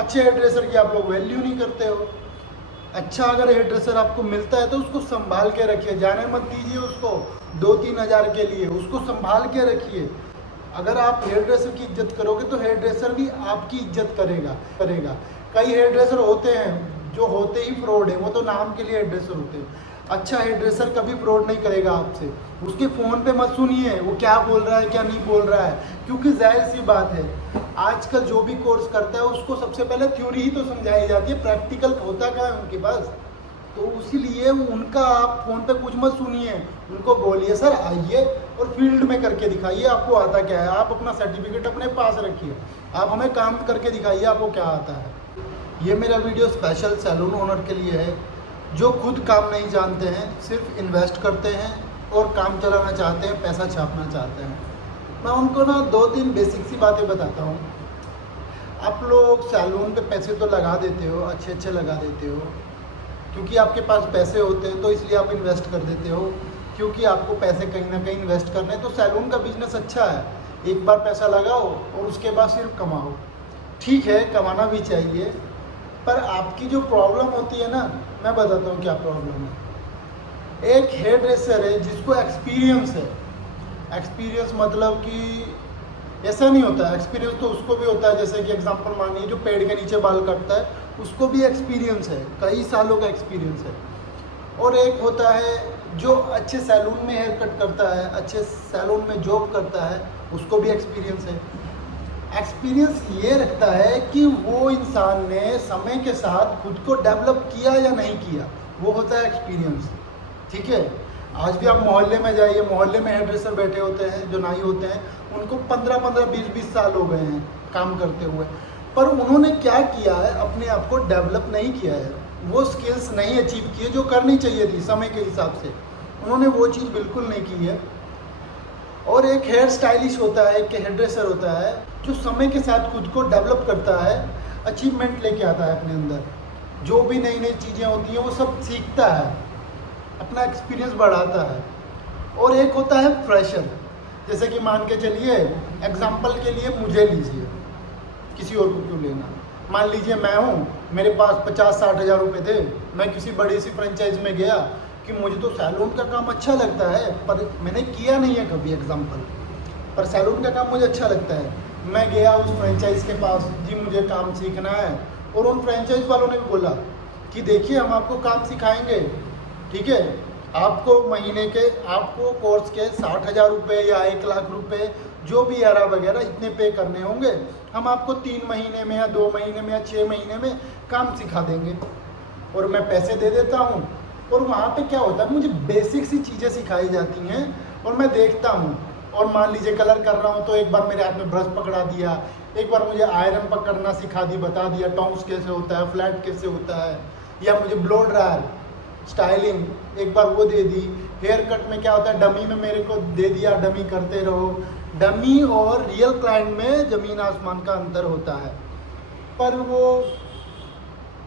अच्छे hair dresser की आप लोग वैल्यू नहीं करते हो। अच्छा अगर हेयर ड्रेसर आपको मिलता है तो उसको संभाल के रखिए, जाने मत दीजिए उसको 2-3 हज़ार के लिए, उसको संभाल के रखिए। अगर आप हेयर ड्रेसर की इज्जत करोगे तो हेयर ड्रेसर भी आपकी इज्जत करेगा। कई हेयर ड्रेसर होते हैं जो होते ही फ्रॉड है, वो तो नाम के लिए हेयर ड्रेसर होते हैं। अच्छा हेयर ड्रेसर कभी फ्रॉड नहीं करेगा आपसे। उसके फ़ोन पे मत सुनिए वो क्या बोल रहा है क्या नहीं बोल रहा है, क्योंकि जाहिर सी बात है आजकल जो भी कोर्स करता है उसको सबसे पहले थ्योरी ही तो समझाई जाती है, प्रैक्टिकल होता क्या है उनके पास। तो इसीलिए उनका आप फ़ोन पे कुछ मत सुनिए, उनको बोलिए सर आइए और फील्ड में करके दिखाइए आपको आता क्या है। आप अपना सर्टिफिकेट अपने पास रखिए, आप हमें काम करके दिखाइए आपको क्या आता है। ये मेरा वीडियो स्पेशल सैलून ओनर के लिए है जो खुद काम नहीं जानते हैं, सिर्फ इन्वेस्ट करते हैं और काम चलाना चाहते हैं, पैसा छापना चाहते हैं। मैं उनको ना 2-3 बेसिक सी बातें बताता हूँ। आप लोग सैलून पे पैसे तो लगा देते हो, अच्छे अच्छे लगा देते हो, क्योंकि आपके पास पैसे होते हैं तो इसलिए आप इन्वेस्ट कर देते हो, क्योंकि आपको पैसे कहीं ना कहीं इन्वेस्ट करने हैं। तो सैलून का बिजनेस अच्छा है, एक बार पैसा लगाओ और उसके बाद सिर्फ कमाओ। ठीक है कमाना भी चाहिए, पर आपकी जो प्रॉब्लम होती है ना, मैं बताता हूँ क्या प्रॉब्लम है। एक हेयर ड्रेसर है जिसको एक्सपीरियंस है, एक्सपीरियंस मतलब कि ऐसा नहीं होता है, एक्सपीरियंस तो उसको भी होता है, जैसे कि एग्जांपल मानिए जो पेड़ के नीचे बाल काटता है उसको भी एक्सपीरियंस है, कई सालों का एक्सपीरियंस है। और एक होता है जो अच्छे सैलून में हेयर कट करता है, अच्छे सैलून में जॉब करता है, उसको भी एक्सपीरियंस है। एक्सपीरियंस ये रखता है कि वो इंसान ने समय के साथ खुद को डेवलप किया या नहीं किया, वो होता है एक्सपीरियंस। ठीक है, आज भी आप मोहल्ले में जाइए, मोहल्ले में हेयर ड्रेसर बैठे होते हैं जो नाई होते हैं, उनको 15-15, 20-20 साल हो गए हैं काम करते हुए, पर उन्होंने क्या किया है, अपने आप को डेवलप नहीं किया है, वो स्किल्स नहीं अचीव किए जो करनी चाहिए थी समय के हिसाब से, उन्होंने वो चीज़ बिल्कुल नहीं की है। और एक हेयर स्टाइलिश होता है, एक हेयर ड्रेसर होता है जो समय के साथ खुद को डेवलप करता है, अचीवमेंट लेके आता है अपने अंदर, जो भी नई नई चीज़ें होती हैं वो सब सीखता है, अपना एक्सपीरियंस बढ़ाता है। और एक होता है फ्रेशर, जैसे कि मान के चलिए एग्जाम्पल के लिए मुझे लीजिए, किसी और को क्यों लेना। मान लीजिए मैं हूँ, मेरे पास 50-60 हज़ार रुपये थे, मैं किसी बड़ी सी फ्रेंचाइज में गया कि मुझे तो सैलून का काम अच्छा लगता है पर मैंने किया नहीं है कभी एग्जाम्पल, पर सैलून का काम मुझे अच्छा लगता है। मैं गया उस फ्रेंचाइज के पास, जी मुझे काम सीखना है, और उन फ्रेंचाइज वालों ने भी बोला कि देखिए हम आपको काम सिखाएंगे, ठीक है, आपको महीने के, आपको कोर्स के 60 हज़ार रुपये या 1 लाख रुपये जो भी यारा वगैरह इतने पे करने होंगे, हम आपको 3 महीने में या 2 महीने में या 6 महीने में काम सिखा देंगे, और मैं पैसे दे देता हूँ। और वहाँ पे क्या होता है, मुझे बेसिक सी चीज़ें सिखाई जाती हैं और मैं देखता हूँ। और मान लीजिए कलर कर रहा हूँ तो एक बार मेरे हाथ में ब्रश पकड़ा दिया, एक बार मुझे आयरन पकड़ना सिखा दी, बता दिया टॉन्स कैसे होता है, फ्लैट कैसे होता है, या मुझे ब्लो ड्रायर स्टाइलिंग एक बार वो दे दी। हेयर कट में क्या होता है, डमी में मेरे को दे दिया, डमी करते रहो। डमी और रियल क्लाइंट में ज़मीन आसमान का अंतर होता है। पर वो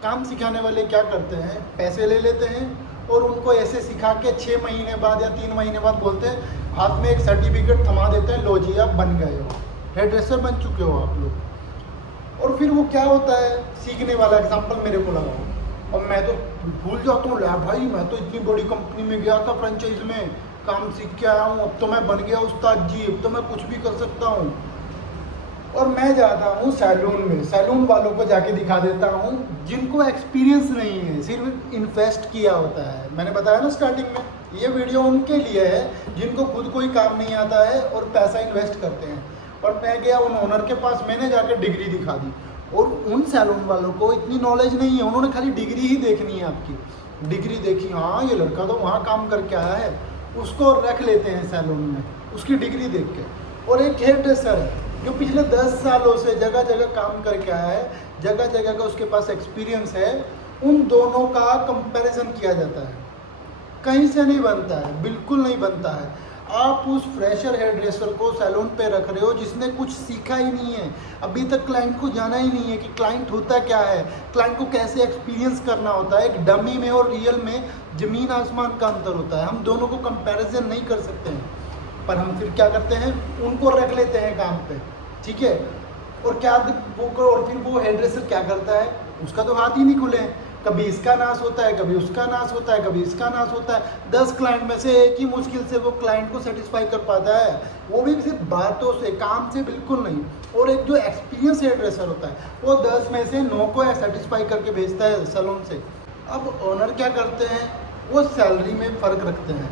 काम सिखाने वाले क्या करते हैं, पैसे ले लेते हैं और उनको ऐसे सिखा के 6 महीने बाद या 3 महीने बाद बोलते हैं, हाथ में एक सर्टिफिकेट थमा देते हैं, लो जी आप बन गए हो, हेयर ड्रेसर बन चुके हो आप लोग। और फिर वो क्या होता है, सीखने वाला एग्जाम्पल मेरे को लगाओ और मैं तो भूल जाता हूँ, ला भाई मैं तो इतनी बड़ी कंपनी में गया था, फ्रेंचाइज में काम सीख के आया हूँ, अब तो मैं बन गया उस्ताद जी, अब तो मैं कुछ भी कर सकता हूँ। और मैं जाता हूँ सैलून में, सैलून वालों को जाके दिखा देता हूँ जिनको एक्सपीरियंस नहीं है, सिर्फ इन्वेस्ट किया होता है। मैंने बताया ना स्टार्टिंग में, ये वीडियो उनके लिए है जिनको खुद कोई काम नहीं आता है और पैसा इन्वेस्ट करते हैं। और मैं गया उन ओनर के पास, मैंने जाकर डिग्री दिखा दी, और उन सैलून वालों को इतनी नॉलेज नहीं है, उन्होंने खाली डिग्री ही देखनी है, आपकी डिग्री देखी, हाँ ये लड़का तो वहाँ काम करके आया है, उसको रख लेते हैं सैलून में उसकी डिग्री देख के। और एक हेयर ड्रेसर है जो पिछले 10 सालों से जगह जगह काम करके आया है, जगह जगह का उसके पास एक्सपीरियंस है, उन दोनों का कंपैरिजन किया जाता है, कहीं से नहीं बनता है, बिल्कुल नहीं बनता है। आप उस फ्रेशर हेयर ड्रेसर को सैलून पे रख रहे हो जिसने कुछ सीखा ही नहीं है, अभी तक क्लाइंट को जाना ही नहीं है कि क्लाइंट होता क्या है, क्लाइंट को कैसे एक्सपीरियंस करना होता है। एक डमी में और रियल में ज़मीन आसमान का अंतर होता है, हम दोनों को कंपैरिजन नहीं कर सकते हैं। पर हम फिर क्या करते हैं, उनको रख लेते हैं काम पे, ठीक है। और क्या और फिर वो हेयर ड्रेसर क्या करता है, उसका तो हाथ ही नहीं खुले हैं। कभी इसका नाश होता है, कभी उसका नाश होता है, कभी इसका नाश होता है। 10 क्लाइंट में से एक ही मुश्किल से वो क्लाइंट को सेटिस्फाई कर पाता है, वो भी सिर्फ बातों से, काम से बिल्कुल नहीं। और एक जो एक्सपीरियंस हेयर ड्रेसर होता है वो 10 में से 9 को सेटिस्फाई करके भेजता है सैलून से। अब ओनर क्या करते हैं, वो सैलरी में फ़र्क रखते हैं।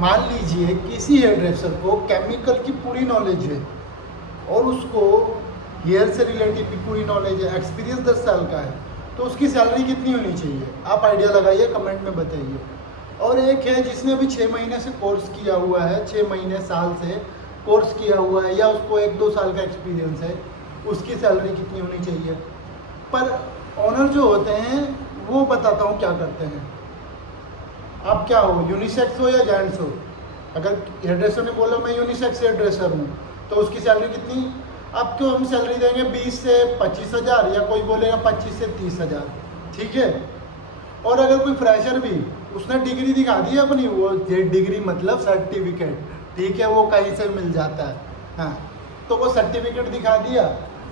मान लीजिए किसी हेयर ड्रेसर को केमिकल की पूरी नॉलेज है और उसको हेयर से रिलेटेड भी पूरी नॉलेज है, एक्सपीरियंस 10 साल का है, तो उसकी सैलरी कितनी होनी चाहिए? आप आइडिया लगाइए, कमेंट में बताइए। और एक है जिसने अभी 6 महीने से कोर्स किया हुआ है, 6 महीने साल से कोर्स किया हुआ है, या उसको 1-2 साल का एक्सपीरियंस है, उसकी सैलरी कितनी होनी चाहिए? पर ऑनर जो होते हैं वो बताता हूँ क्या करते हैं। आप क्या हो, यूनिसेक्स हो या जेंट्स हो? अगर हेयर ड्रेसर ने बोला मैं यूनिसेक्स हेयर ड्रेसर हूँ, तो उसकी सैलरी कितनी? आपको हम सैलरी देंगे 20 से 25 हज़ार, या कोई बोलेगा 25 से 30 हज़ार, ठीक है। और अगर कोई फ्रेशर भी, उसने डिग्री दिखा दी अपनी, वो डिग्री मतलब सर्टिफिकेट, ठीक है, वो कहीं से मिल जाता है, हाँ, तो वो सर्टिफिकेट दिखा दिया,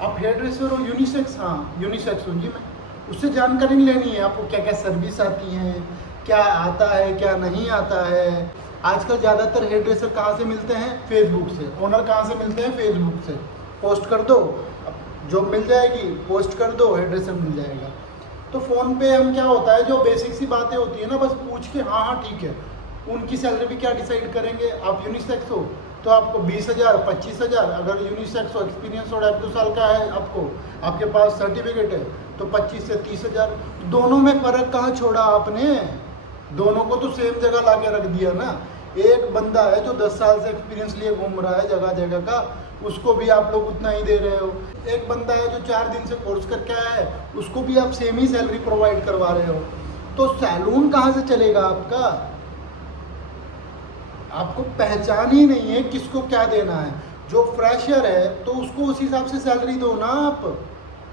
आप हेयर ड्रेसर हो यूनिसेक्स, हाँ यूनिसेक्स हूँ जी मैं, उससे जानकारी लेनी है आपको, क्या क्या सर्विस आती हैं, क्या आता है क्या नहीं आता है। आजकल ज़्यादातर हेयर ड्रेसर कहाँ से मिलते हैं? फेसबुक से। ओनर कहाँ से मिलते हैं? फेसबुक से। पोस्ट कर दो, जॉब मिल जाएगी, पोस्ट कर दो, हेयर ड्रेसर मिल जाएगा। तो फ़ोन पे हम क्या होता है, जो बेसिक सी बातें होती है ना, बस पूछ के हाँ हाँ ठीक है। उनकी सैलरी भी क्या डिसाइड करेंगे। आप यूनिसेक्स हो तो आपको 20 हज़ार 25 हज़ार, अगर यूनिसेक्स हो, एक्सपीरियंस हो 1-2 साल का है आपको, आपके पास सर्टिफिकेट है, तो 25 से 30 हज़ार। दोनों में फ़र्क कहाँ छोड़ा आपने? दोनों को तो सेम जगह ला के रख दिया ना। एक बंदा है जो 10 साल से एक्सपीरियंस लिए घूम रहा है जगह जगह का, उसको भी आप लोग उतना ही दे रहे हो। एक बंदा है जो 4 दिन से कोर्स करके आया है, उसको भी आप सेम ही सैलरी प्रोवाइड करवा रहे हो। तो सैलून कहाँ से चलेगा आपका? आपको पहचान ही नहीं है किसको क्या देना है। जो फ्रेशर है तो उसको उस हिसाब से सैलरी दो ना आप,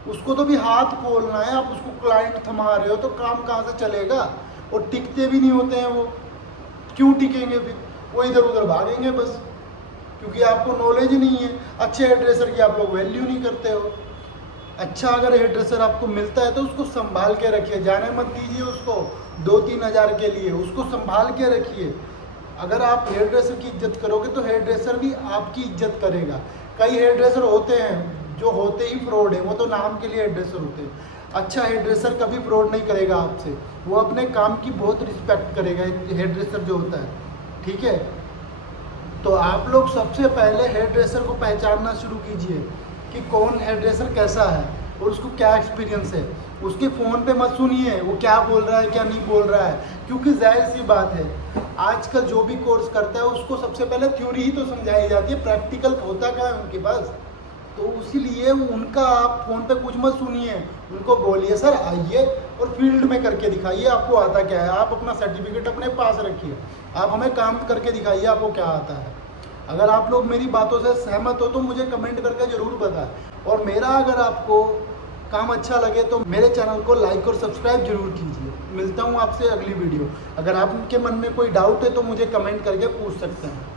उसको तो भी हाथ खोलना है। आप उसको क्लाइंट थमा रहे हो तो काम कहाँ से चलेगा? और टिकते भी नहीं होते हैं वो। क्यों टिकेंगे फिर? वो इधर उधर भागेंगे बस, क्योंकि आपको नॉलेज नहीं है। अच्छे हेयर ड्रेसर की आप लोग वैल्यू नहीं करते हो। अच्छा अगर हेयर ड्रेसर आपको मिलता है तो उसको संभाल के रखिए, जाने मत दीजिए उसको 2-3 हज़ार के लिए, उसको संभाल के रखिए। अगर आप हेयर ड्रेसर की इज्जत करोगे तो हेयर ड्रेसर भी आपकी इज्जत करेगा। कई हेयर ड्रेसर होते हैं जो होते ही फ्रॉड है, वो तो नाम के लिए हेयर ड्रेसर होते हैं। अच्छा हेयर ड्रेसर कभी फ्रॉड नहीं करेगा आपसे, वो अपने काम की बहुत रिस्पेक्ट करेगा हेयर ड्रेसर जो होता है, ठीक है। तो आप लोग सबसे पहले हेयर ड्रेसर को पहचानना शुरू कीजिए कि कौन हेयर ड्रेसर कैसा है और उसको क्या एक्सपीरियंस है। उसके फ़ोन पे मत सुनिए वो क्या बोल रहा है क्या नहीं बोल रहा है, क्योंकि जाहिर सी बात है आजकल जो भी कोर्स करता है उसको सबसे पहले थ्योरी ही तो समझाई जाती है, प्रैक्टिकल होता क्या है उनके पास। तो इसीलिए उनका आप फ़ोन पे कुछ मत सुनिए, उनको बोलिए सर आइए और फील्ड में करके दिखाइए आपको आता क्या है। आप अपना सर्टिफिकेट अपने पास रखिए, आप हमें काम करके दिखाइए आपको क्या आता है। अगर आप लोग मेरी बातों से सहमत हो तो मुझे कमेंट करके ज़रूर बताएं। और मेरा अगर आपको काम अच्छा लगे तो मेरे चैनल को लाइक और सब्सक्राइब जरूर कीजिए। मिलता हूँ आपसे अगली वीडियो। अगर आपके मन में कोई डाउट है तो मुझे कमेंट करके पूछ सकते हैं।